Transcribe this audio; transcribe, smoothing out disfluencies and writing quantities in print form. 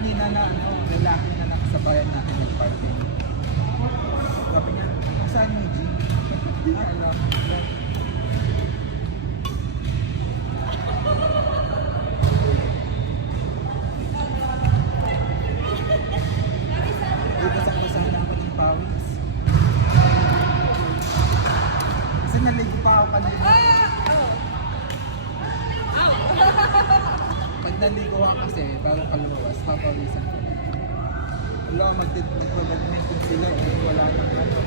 kanina na lalaki na nakasabayan natin nag-parking. Sabi niya, saan yung G? Di na alam. Di basang-basang lang pa ng pawis. Kasi naligo pa ako kanina. Pag naligo ka kasi, bago ka lumabas, papawisan ka. Wala, magpapagamitin sila eh. Wala nang ano.